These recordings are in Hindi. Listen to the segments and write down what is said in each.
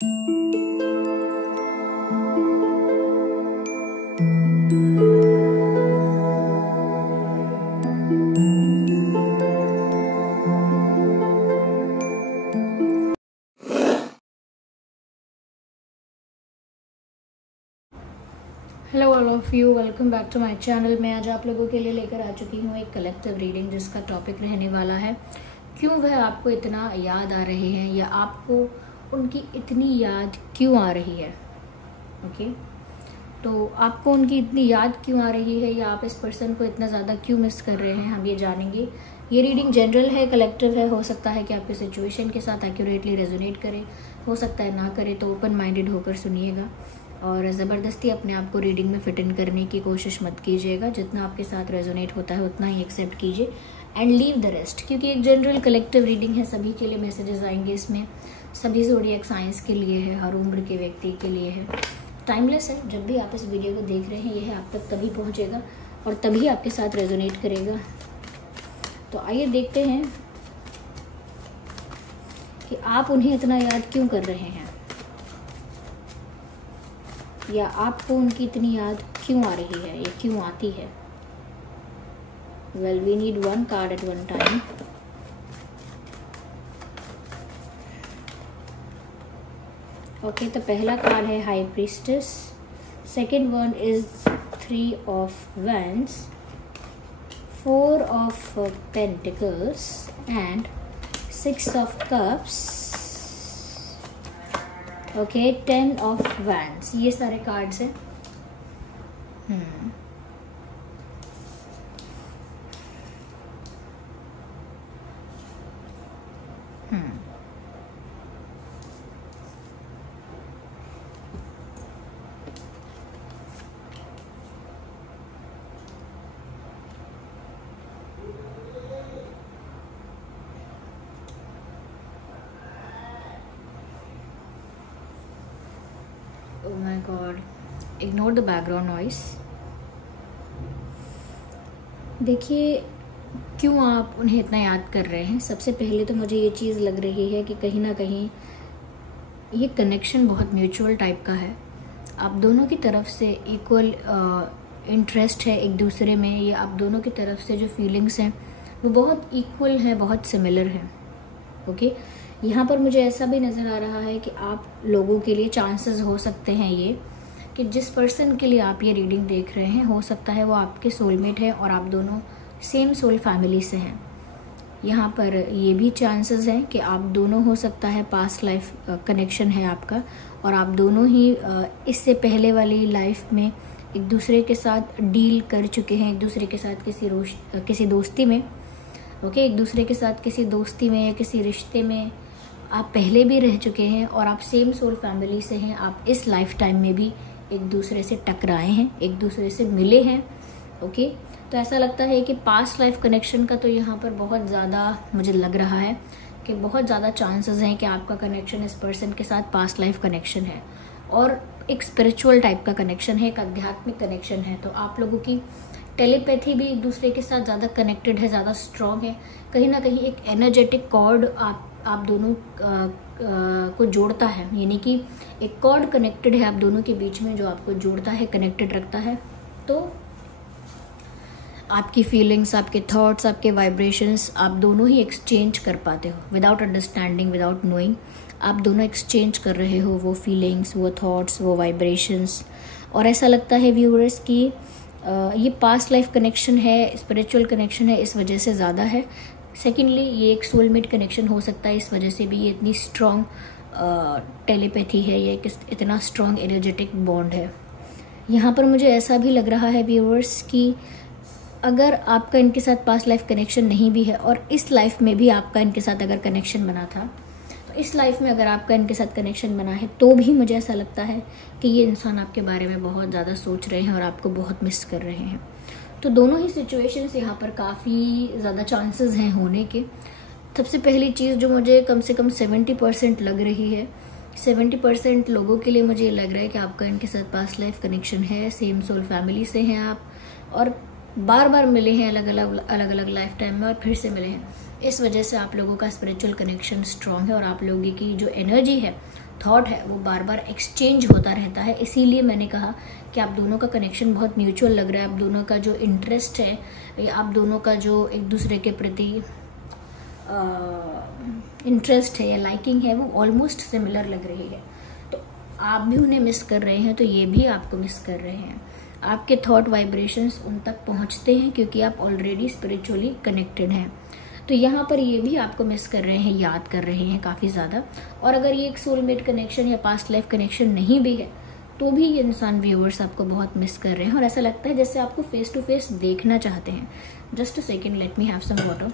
Hello all of you, welcome back to my channel. मैं आज आप लोगों के लिए लेकर आ चुकी हूँ एक कलेक्टिव रीडिंग जिसका टॉपिक रहने वाला है क्यों वह आपको इतना याद आ रहे हैं या आपको उनकी इतनी याद क्यों आ रही है। ओके, तो आपको उनकी इतनी याद क्यों आ रही है या आप इस पर्सन को इतना ज़्यादा क्यों मिस कर रहे हैं, हम ये जानेंगे। ये रीडिंग जनरल है, कलेक्टिव है। हो सकता है कि आपके सिचुएशन के साथ एक्यूरेटली रेजोनेट करे, हो सकता है ना करे, तो ओपन माइंडेड होकर सुनिएगा और ज़बरदस्ती अपने आप को रीडिंग में फिट इन करने की कोशिश मत कीजिएगा। जितना आपके साथ रेजोनेट होता है उतना ही एक्सेप्ट कीजिए एंड लीव द रेस्ट, क्योंकि एक जनरल कलेक्टिव रीडिंग है। सभी के लिए मैसेजेस आएंगे इसमें, सभी ज़ोडिएक साइंस के लिए है, हर उम्र के व्यक्ति के लिए है, टाइमलेस है। जब भी आप इस वीडियो को देख रहे हैं यह आप तक तभी पहुँचेगा और तभी आपके साथ रेजोनेट करेगा। तो आइए देखते हैं कि आप उन्हें इतना याद क्यों कर रहे हैं या आपको उनकी इतनी याद क्यों आ रही है या क्यों आती है। Well, we need one card at one time. Okay, तो पहला कार्ड है high priestess, second one is 3 of wands, 4 of pentacles and 6 of cups. Okay, 10 of wands. ये सारे कार्ड्स हैं। Oh my God, ignore the background noise। देखिए क्यों आप उन्हें इतना याद कर रहे हैं। सबसे पहले तो मुझे ये चीज़ लग रही है कि कहीं ना कहीं ये कनेक्शन बहुत म्यूचुअल टाइप का है। आप दोनों की तरफ से इक्वल इंटरेस्ट है एक दूसरे में। ये आप दोनों की तरफ से जो फीलिंग्स हैं वो बहुत इक्वल हैं, बहुत सिमिलर हैं। ओके, यहाँ पर मुझे ऐसा भी नज़र आ रहा है कि आप लोगों के लिए चांसेस हो सकते हैं ये कि जिस पर्सन के लिए आप ये रीडिंग देख रहे हैं हो सकता है वो आपके सोलमेट है और आप दोनों सेम सोल फैमिली से हैं। यहाँ पर ये भी चांसेस हैं कि आप दोनों, हो सकता है पास्ट लाइफ कनेक्शन है आपका और आप दोनों ही इससे पहले वाली लाइफ में एक दूसरे के साथ डील कर चुके हैं, एक दूसरे के साथ किसी दोस्ती में। ओके, एक दूसरे के साथ किसी दोस्ती में या किसी रिश्ते में आप पहले भी रह चुके हैं और आप सेम सोल फैमिली से हैं। आप इस लाइफ टाइम में भी एक दूसरे से टकराए हैं, एक दूसरे से मिले हैं। ओके, तो ऐसा लगता है कि पास्ट लाइफ कनेक्शन का तो यहाँ पर बहुत ज़्यादा मुझे लग रहा है कि बहुत ज़्यादा चांसेस हैं कि आपका कनेक्शन इस पर्सन के साथ पास्ट लाइफ कनेक्शन है और एक स्पिरिचुअल टाइप का कनेक्शन है, एक आध्यात्मिक कनेक्शन है। तो आप लोगों की टेलीपैथी भी एक दूसरे के साथ ज़्यादा कनेक्टेड है, ज़्यादा स्ट्रॉन्ग है। कहीं ना कहीं एक एनर्जेटिक कॉर्ड आप दोनों को जोड़ता है, यानी कि एक कॉर्ड कनेक्टेड है आप दोनों के बीच में जो आपको जोड़ता है, कनेक्टेड रखता है। तो आपकी फीलिंग्स, आपके थॉट्स, आपके वाइब्रेशंस आप दोनों ही एक्सचेंज कर पाते हो विदाउट अंडरस्टैंडिंग, विदाउट नोइंग। आप दोनों एक्सचेंज कर रहे हो वो फीलिंग्स, वो थॉट्स, वो वाइब्रेशंस। और ऐसा लगता है व्यूअर्स कि ये पास्ट लाइफ कनेक्शन है, स्पिरिचुअल कनेक्शन है, इस वजह से ज़्यादा है। सेकेंडली ये एक सोलमेट कनेक्शन हो सकता है, इस वजह से भी ये इतनी स्ट्रॉन्ग टेलीपैथी है, ये इतना स्ट्रॉन्ग एनर्जेटिक बॉन्ड है। यहाँ पर मुझे ऐसा भी लग रहा है व्यूअर्स कि अगर आपका इनके साथ पास्ट लाइफ कनेक्शन नहीं भी है और इस लाइफ में भी आपका इनके साथ अगर कनेक्शन बना था, तो इस लाइफ में अगर आपका इनके साथ कनेक्शन बना है तो भी मुझे ऐसा लगता है कि ये इंसान आपके बारे में बहुत ज़्यादा सोच रहे हैं और आपको बहुत मिस कर रहे हैं। तो दोनों ही सिचुएशंस यहाँ पर काफ़ी ज़्यादा चांसेस हैं होने के। सबसे पहली चीज़ जो मुझे कम से कम 70% लग रही है, 70% लोगों के लिए मुझे लग रहा है कि आपका इनके साथ पास्ट लाइफ कनेक्शन है, सेम सोल फैमिली से हैं आप और बार बार मिले हैं अलग अलग लाइफ टाइम में और फिर से मिले हैं। इस वजह से आप लोगों का स्पिरिचुअल कनेक्शन स्ट्रॉन्ग है और आप लोगों की जो एनर्जी है थॉट है वो बार बार एक्सचेंज होता रहता है। इसीलिए मैंने कहा कि आप दोनों का कनेक्शन बहुत म्यूचुअल लग रहा है, आप दोनों का जो इंटरेस्ट है या आप दोनों का जो एक दूसरे के प्रति इंटरेस्ट है या लाइकिंग है वो ऑलमोस्ट सिमिलर लग रही है। तो आप भी उन्हें मिस कर रहे हैं तो ये भी आपको मिस कर रहे हैं। आपके थॉट वाइब्रेशंस उन तक पहुंचते हैं क्योंकि आप ऑलरेडी स्पिरिचुअली कनेक्टेड हैं। तो यहाँ पर ये भी आपको मिस कर रहे हैं, याद कर रहे हैं काफ़ी ज़्यादा। और अगर ये एक सोलमेट कनेक्शन या पास्ट लाइफ कनेक्शन नहीं भी है तो भी ये इंसान व्यूअर्स आपको बहुत मिस कर रहे हैं और ऐसा लगता है जैसे आपको फेस टू फेस देखना चाहते हैं। Just a second, let me have some water.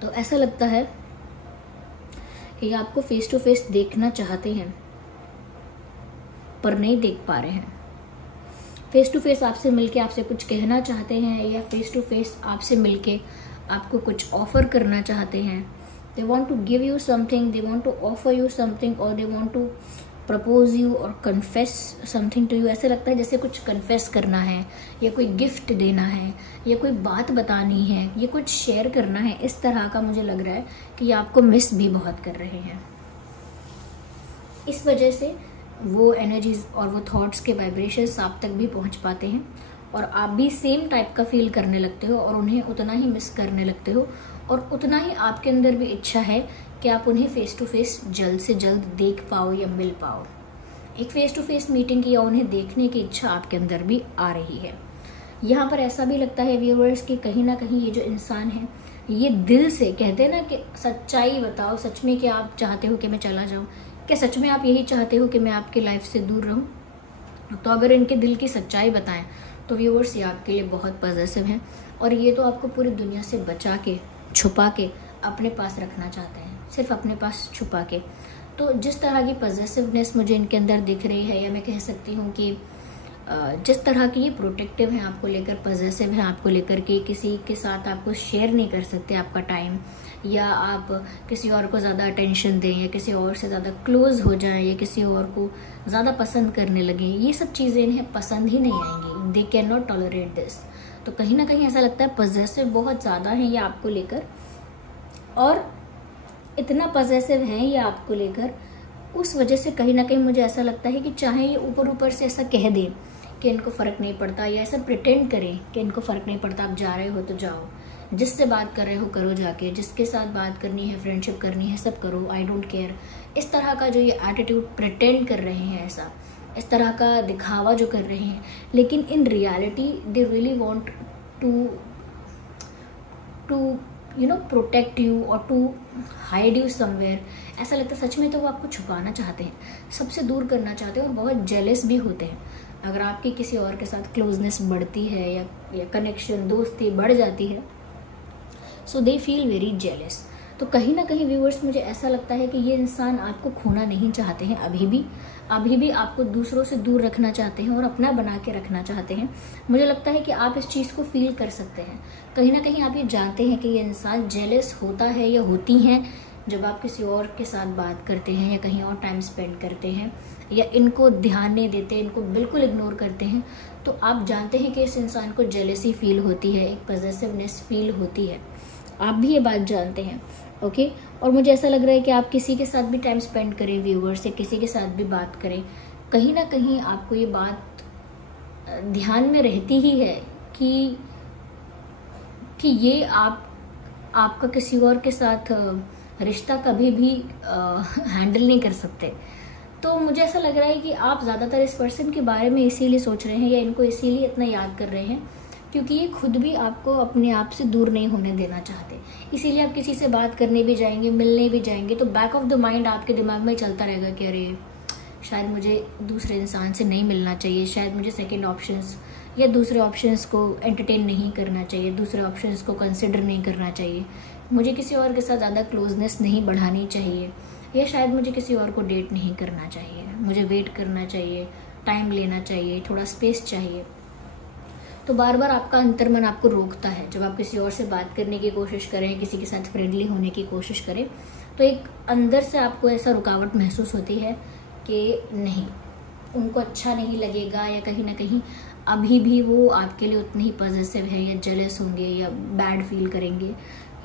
तो ऐसा लगता है कि आपको फेस टू फेस देखना चाहते हैं पर नहीं देख पा रहे हैं। फेस टू फेस आपसे मिलके आपसे कुछ कहना चाहते हैं या फेस टू फेस आपसे मिलके आपको कुछ ऑफर करना चाहते हैं। They want to give you something, they want to offer you something और they want to propose you और कन्फेस समथिंग टू यू। ऐसे लगता है जैसे कुछ कन्फेस करना है या कोई गिफ्ट देना है या कोई बात बतानी है या कुछ शेयर करना है। इस तरह का मुझे लग रहा है कि ये आपको मिस भी बहुत कर रहे हैं। इस वजह से वो एनर्जीज और वो थॉट्स के वाइब्रेशंस आप तक भी पहुंच पाते हैं और आप भी सेम टाइप का फील करने लगते हो और उन्हें उतना ही मिस करने लगते हो और उतना ही आपके अंदर भी इच्छा है कि आप उन्हें फेस टू फेस जल्द से जल्द देख पाओ या मिल पाओ। एक फेस टू फेस मीटिंग की या उन्हें देखने की इच्छा आपके अंदर भी आ रही है। यहाँ पर ऐसा भी लगता है व्यूअर्स कि कहीं ना कहीं ये जो इंसान है ये दिल से कहते हैं ना कि सच्चाई बताओ, सच में क्या आप चाहते हो कि मैं चला जाऊँ, क्या सच में आप यही चाहते हो कि मैं आपकी लाइफ से दूर रहूं? तो अगर इनके दिल की सच्चाई बताएं तो व्यूअर्स ये आपके लिए बहुत पॉजिटिव हैं और ये तो आपको पूरी दुनिया से बचा के छुपा के अपने पास रखना चाहते हैं, सिर्फ अपने पास छुपा के। तो जिस तरह की पॉजिटिवनेस मुझे इनके अंदर दिख रही है या मैं कह सकती हूँ कि जिस तरह की ये प्रोटेक्टिव हैं आपको लेकर, पॉजिटिव हैं आपको लेकर के, किसी के साथ आपको शेयर नहीं कर सकते आपका टाइम या आप किसी और को ज़्यादा अटेंशन दें या किसी और से ज़्यादा क्लोज हो जाएं या किसी और को ज़्यादा पसंद करने लगें, ये सब चीज़ें इन्हें पसंद ही नहीं आएंगी। They can not tolerate this. तो कहीं ना कहीं ऐसा लगता है पॉजिटिव बहुत ज़्यादा है ये आपको लेकर और इतना पॉजिटिव है ये आपको लेकर, उस वजह से कहीं ना कहीं मुझे ऐसा लगता है कि चाहे ये ऊपर ऊपर से ऐसा कह दें कि इनको फ़र्क नहीं पड़ता या ऐसा प्रिटेंड करें कि इनको फ़र्क नहीं पड़ता, आप जा रहे हो तो जाओ, जिससे बात कर रहे हो करो जाके, जिसके साथ बात करनी है, फ्रेंडशिप करनी है, सब करो, आई डोंट केयर। इस तरह का जो ये एटीट्यूड प्रिटेंड कर रहे हैं, ऐसा इस तरह का दिखावा जो कर रहे हैं, लेकिन in reality they really want to protect you और टू हाइड यू समवेयर। ऐसा लगता है सच में तो वो आपको छुपाना चाहते हैं, सबसे दूर करना चाहते हैं और बहुत जेलस भी होते हैं। अगर आपकी किसी और के साथ क्लोजनेस बढ़ती है या कनेक्शन, दोस्ती बढ़ जाती है, सो दे फील वेरी जेलस। तो कहीं ना कहीं व्यूअर्स मुझे ऐसा लगता है कि ये इंसान आपको खोना नहीं चाहते हैं, अभी भी आपको दूसरों से दूर रखना चाहते हैं और अपना बना के रखना चाहते हैं। मुझे लगता है कि आप इस चीज़ को फील कर सकते हैं। कहीं ना कहीं आप ये जानते हैं कि ये इंसान जेलस होता है या होती हैं जब आप किसी और के साथ बात करते हैं या कहीं और टाइम स्पेंड करते हैं या इनको ध्यान नहीं देते, इनको बिल्कुल इग्नोर करते हैं। तो आप जानते हैं कि इस इंसान को जेलसी फील होती है, एक पॉजिटिवनेस फील होती है, आप भी ये बात जानते हैं। ओके और मुझे ऐसा लग रहा है कि आप किसी के साथ भी टाइम स्पेंड करें व्यूअर्स से, किसी के साथ भी बात करें, कहीं ना कहीं आपको ये बात ध्यान में रहती ही है कि ये आपका किसी और के साथ रिश्ता कभी भी हैंडल नहीं कर सकते। तो मुझे ऐसा लग रहा है कि आप ज़्यादातर इस पर्सन के बारे में इसीलिए सोच रहे हैं या इनको इसीलिए इतना याद कर रहे हैं क्योंकि ये खुद भी आपको अपने आप से दूर नहीं होने देना चाहते। इसीलिए आप किसी से बात करने भी जाएंगे, मिलने भी जाएंगे तो बैक ऑफ द माइंड आपके दिमाग में चलता रहेगा कि अरे शायद मुझे दूसरे इंसान से नहीं मिलना चाहिए, शायद मुझे सेकंड ऑप्शंस या दूसरे ऑप्शंस को एंटरटेन नहीं करना चाहिए, दूसरे ऑप्शंस को कंसिडर नहीं करना चाहिए, मुझे किसी और के साथ ज़्यादा क्लोजनेस नहीं बढ़ानी चाहिए या शायद मुझे किसी और को डेट नहीं करना चाहिए, मुझे वेट करना चाहिए, टाइम लेना चाहिए, थोड़ा स्पेस चाहिए। तो बार बार आपका अंतर्मन आपको रोकता है। जब आप किसी और से बात करने की कोशिश करें, किसी के साथ फ्रेंडली होने की कोशिश करें तो एक अंदर से आपको ऐसा रुकावट महसूस होती है कि नहीं, उनको अच्छा नहीं लगेगा, या कहीं ना कहीं अभी भी वो आपके लिए उतने ही पॉजिटिव है, या जेलस होंगे, या बैड फील करेंगे,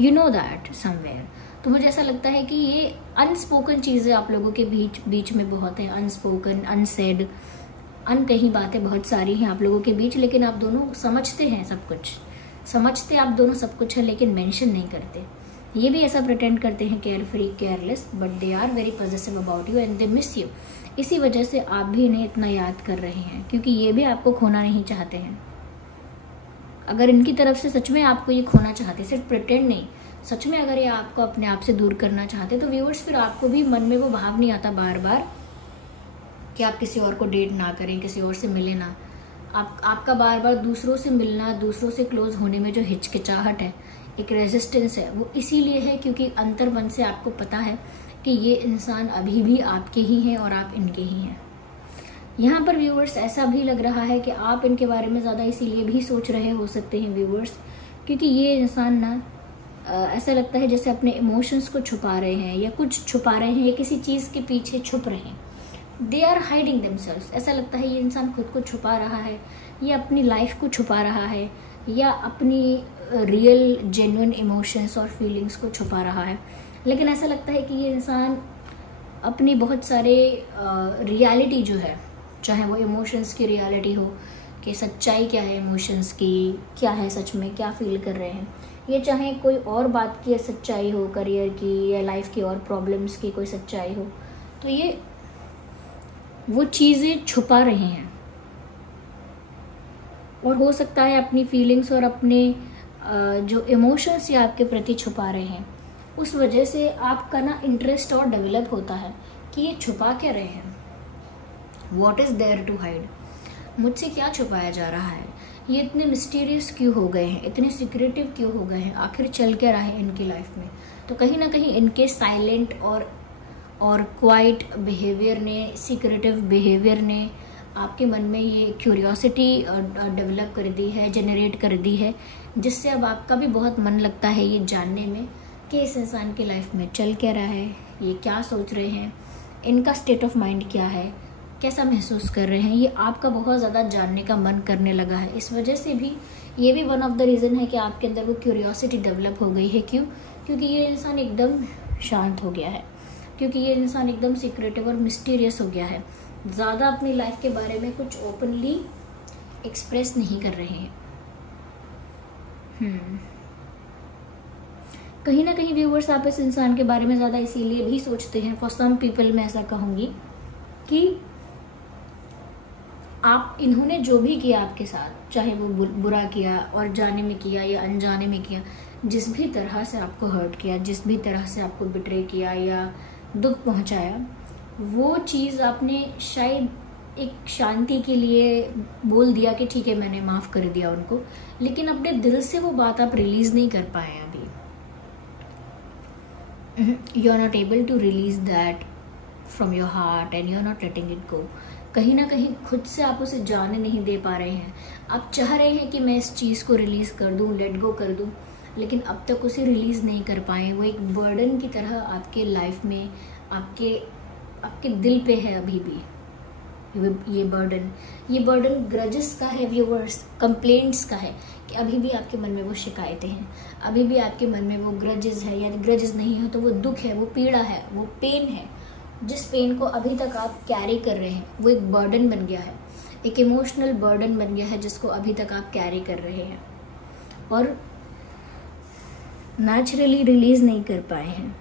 यू नो दैट समवेयर। तो मुझे ऐसा लगता है कि ये अनस्पोकन चीज़ें आप लोगों के बीच में बहुत है, अनस्पोकन, अनसेड, अनकही बातें बहुत सारी हैं आप लोगों के बीच, लेकिन आप दोनों समझते हैं सब कुछ, समझते आप दोनों सब कुछ है, लेकिन मेंशन नहीं करते। ये भी ऐसा प्रिटेंड करते हैं care free, careless, but they are very positive about you and they miss you. इसी वजह से आप भी इन्हें इतना याद कर रहे हैं, क्योंकि ये भी आपको खोना नहीं चाहते हैं। अगर इनकी तरफ से सच में आपको ये खोना चाहते, सिर्फ प्रिटेंड नहीं, सच में अगर ये आपको अपने आप से दूर करना चाहते, तो व्यूअर्स फिर आपको भी मन में वो भाव नहीं आता बार बार कि आप किसी और को डेट ना करें, किसी और से मिले ना। आपका बार बार दूसरों से मिलना, दूसरों से क्लोज होने में जो हिचकिचाहट है, एक रेजिस्टेंस है, वो इसीलिए है क्योंकि अंतर मन से आपको पता है कि ये इंसान अभी भी आपके ही हैं और आप इनके ही हैं। यहाँ पर व्यूअर्स ऐसा भी लग रहा है कि आप इनके बारे में ज़्यादा इसीलिए भी सोच रहे हो सकते हैं व्यूअर्स, क्योंकि ये इंसान ना ऐसा लगता है जैसे अपने इमोशंस को छुपा रहे हैं, या कुछ छुपा रहे हैं, या किसी चीज़ के पीछे छुप रहे हैं। They are hiding themselves. ऐसा लगता है ये इंसान खुद को छुपा रहा है, या अपनी लाइफ को छुपा रहा है, या अपनी रियल जेन्युइन इमोशंस और फीलिंग्स को छुपा रहा है। लेकिन ऐसा लगता है कि ये इंसान अपनी बहुत सारे रियलिटी जो है, चाहे वो इमोशंस की रियलिटी हो कि सच्चाई क्या है इमोशंस की, क्या है सच में, क्या फील कर रहे हैं, ये चाहे कोई और बात की सच्चाई हो, करियर की या लाइफ की और प्रॉब्लम्स की कोई सच्चाई हो, तो ये वो चीज़ें छुपा रहे हैं। और हो सकता है अपनी फीलिंग्स और अपने जो इमोशंस ये आपके प्रति छुपा रहे हैं, उस वजह से आपका ना इंटरेस्ट और डेवलप होता है कि ये छुपा क्या रहे हैं, what is there to hide, मुझसे क्या छुपाया जा रहा है, ये इतने मिस्टीरियस क्यों हो गए हैं, इतने सिक्रेटिव क्यों हो गए हैं, आखिर चल क्या रहा है इनकी लाइफ में। तो कहीं ना कहीं इनके साइलेंट और क्वाइट बिहेवियर ने, सीक्रेटिव बिहेवियर ने आपके मन में ये क्यूरियोसिटी डेवलप कर दी है, जनरेट कर दी है, जिससे अब आपका भी बहुत मन लगता है ये जानने में कि इस इंसान की लाइफ में चल क्या रहा है, ये क्या सोच रहे हैं, इनका स्टेट ऑफ माइंड क्या है, कैसा महसूस कर रहे हैं, ये आपका बहुत ज़्यादा जानने का मन करने लगा है। इस वजह से भी ये भी वन ऑफ द रीज़न है कि आपके अंदर वो क्यूरियोसिटी डेवलप हो गई है। क्यों? क्योंकि ये इंसान एकदम शांत हो गया है, क्योंकि ये इंसान एकदम सीक्रेटिव और मिस्टीरियस हो गया है, ज़्यादा अपनी लाइफ के बारे में कुछ ओपनली एक्सप्रेस नहीं कर रहे हैं। कहीं ना कहीं व्यूअर्स आप इस इंसान के बारे में ज़्यादा इसीलिए भी सोचते हैं, फॉर सम पीपल मैं ऐसा कहूँगी कि आप इन्होंने जो भी किया आपके साथ, चाहे वो बुरा किया और जाने में किया या अनजाने में किया, जिस भी तरह से आपको हर्ट किया, जिस भी तरह से आपको बिट्रे किया या दुख पहुंचाया, वो चीज़ आपने शायद एक शांति के लिए बोल दिया कि ठीक है मैंने माफ़ कर दिया उनको, लेकिन अपने दिल से वो बात आप रिलीज़ नहीं कर पाए अभी। You are not able to release that from your heart and you are not letting it go. कहीं ना कहीं खुद से आप उसे जाने नहीं दे पा रहे हैं। आप चाह रहे हैं कि मैं इस चीज़ को रिलीज़ कर दूं, लेट गो कर दूं, लेकिन अब तक उसे रिलीज़ नहीं कर पाए। वो एक बर्डन की तरह आपके लाइफ में, आपके दिल पे है अभी भी। ये बर्डन ग्रजेस का है व्यूअर्स, कंप्लेंट्स का है, कि अभी भी आपके मन में वो शिकायतें हैं, अभी भी आपके मन में वो ग्रजेस है, या ग्रजेस नहीं है तो वो दुख है, वो पीड़ा है, वो पेन है। जिस पेन को अभी तक आप कैरी कर रहे हैं वो एक बर्डन बन गया है, एक इमोशनल बर्डन बन गया है जिसको अभी तक आप कैरी कर रहे हैं और नेचुरली रिलीज नहीं कर पाए हैं।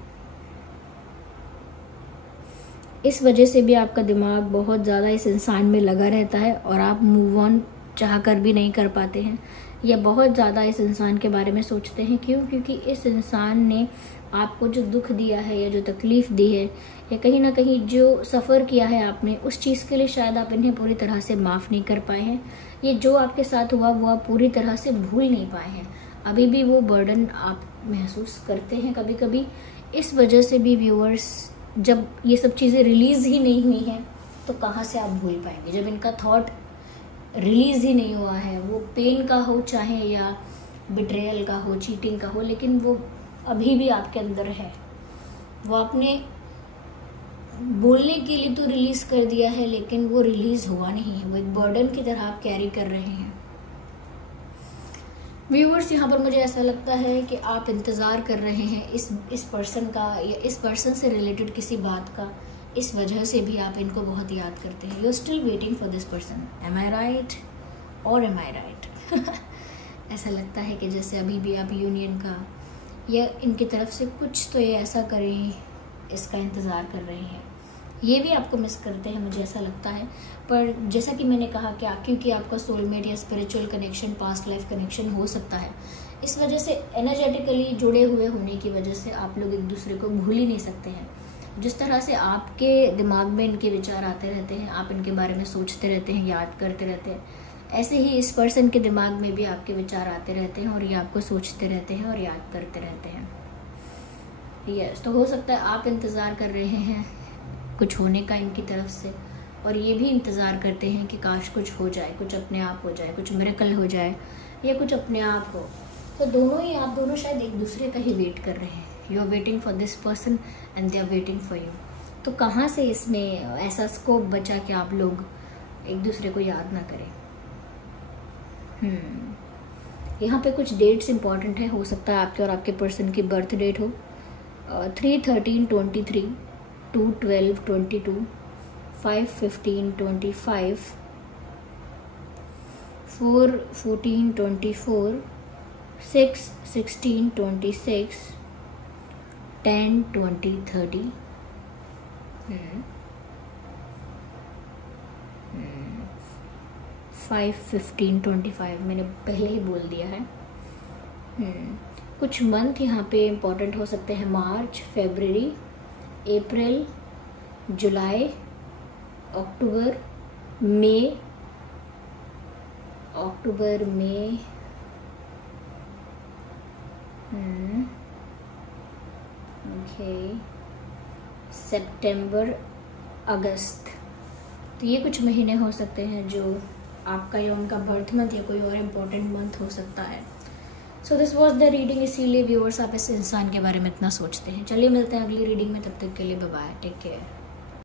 इस वजह से भी आपका दिमाग बहुत ज़्यादा इस इंसान में लगा रहता है और आप मूव ऑन चाह कर भी नहीं कर पाते हैं, या बहुत ज़्यादा इस इंसान के बारे में सोचते हैं। क्यों? क्योंकि इस इंसान ने आपको जो दुख दिया है या जो तकलीफ़ दी है या कहीं ना कहीं जो सफ़र किया है आपने, उस चीज़ के लिए शायद आप इन्हें पूरी तरह से माफ़ नहीं कर पाए हैं। ये जो आपके साथ हुआ वो आप पूरी तरह से भूल नहीं पाए हैं। अभी भी वो बर्डन आप महसूस करते हैं कभी कभी। इस वजह से भी व्यूअर्स, जब ये सब चीज़ें रिलीज़ ही नहीं हुई हैं तो कहाँ से आप भूल पाएंगे? जब इनका थॉट रिलीज़ ही नहीं हुआ है, वो पेन का हो चाहे या बिट्रेयल का हो, चीटिंग का हो, लेकिन वो अभी भी आपके अंदर है। वो आपने बोलने के लिए तो रिलीज कर दिया है, लेकिन वो रिलीज हुआ नहीं है, वो एक बर्डन की तरह आप कैरी कर रहे हैं। व्यूअर्स, यहाँ पर मुझे ऐसा लगता है कि आप इंतज़ार कर रहे हैं इस पर्सन का, या इस पर्सन से रिलेटेड किसी बात का। इस वजह से भी आप इनको बहुत याद करते हैं। You are still waiting for this person. Am I right और एम आई राइट? ऐसा लगता है कि जैसे अभी भी आप यूनियन का या इनकी तरफ से कुछ तो ये ऐसा करें, इसका इंतज़ार कर रहे हैं। ये भी आपको मिस करते हैं, मुझे ऐसा लगता है। पर जैसा कि मैंने कहा कि क्योंकि आपका सोलमेट या spiritual connection, past life connection हो सकता है, इस वजह से एनर्जेटिकली जुड़े हुए होने की वजह से आप लोग एक दूसरे को भूल ही नहीं सकते हैं। जिस तरह से आपके दिमाग में इनके विचार आते रहते हैं, आप इनके बारे में सोचते रहते हैं, याद करते रहते हैं, ऐसे ही इस पर्सन के दिमाग में भी आपके विचार आते रहते हैं और ये आपको सोचते रहते हैं और याद करते रहते हैं। यस, तो हो सकता है आप इंतज़ार कर रहे हैं कुछ होने का इनकी तरफ से, और ये भी इंतज़ार करते हैं कि काश कुछ हो जाए, कुछ अपने आप हो जाए, कुछ मिरेकल हो जाए या कुछ अपने आप हो। तो दोनों ही, आप दोनों शायद एक दूसरे का ही वेट कर रहे हैं। You are waiting for this person and they are waiting for you. तो कहाँ से इसमें ऐसा स्कोप बचा कि आप लोग एक दूसरे को याद ना करें? यहाँ पे कुछ डेट्स इंपॉर्टेंट है। हो सकता है आपके और आपके पर्सन की बर्थ डेट हो 3/13/23, 2/12/22, 5/15/25, 4/14/24, 6/16/26, 10/20/30, 5/15/25 मैंने पहले ही बोल दिया है। कुछ मंथ यहाँ पे इम्पोर्टेंट हो सकते हैं। मार्च, फरवरी, अप्रैल, जुलाई, अक्टूबर, मई, ओके, सितंबर, अगस्त। तो ये कुछ महीने हो सकते हैं जो आपका या उनका बर्थ मंथ या कोई और इम्पोर्टेंट मंथ हो सकता है। So this was the reading. इसीलिए व्यूअर्स आप इस इंसान के बारे में इतना सोचते हैं। चलिए मिलते हैं अगली रीडिंग में, तब तक के लिए बाय बाय, टेक केयर।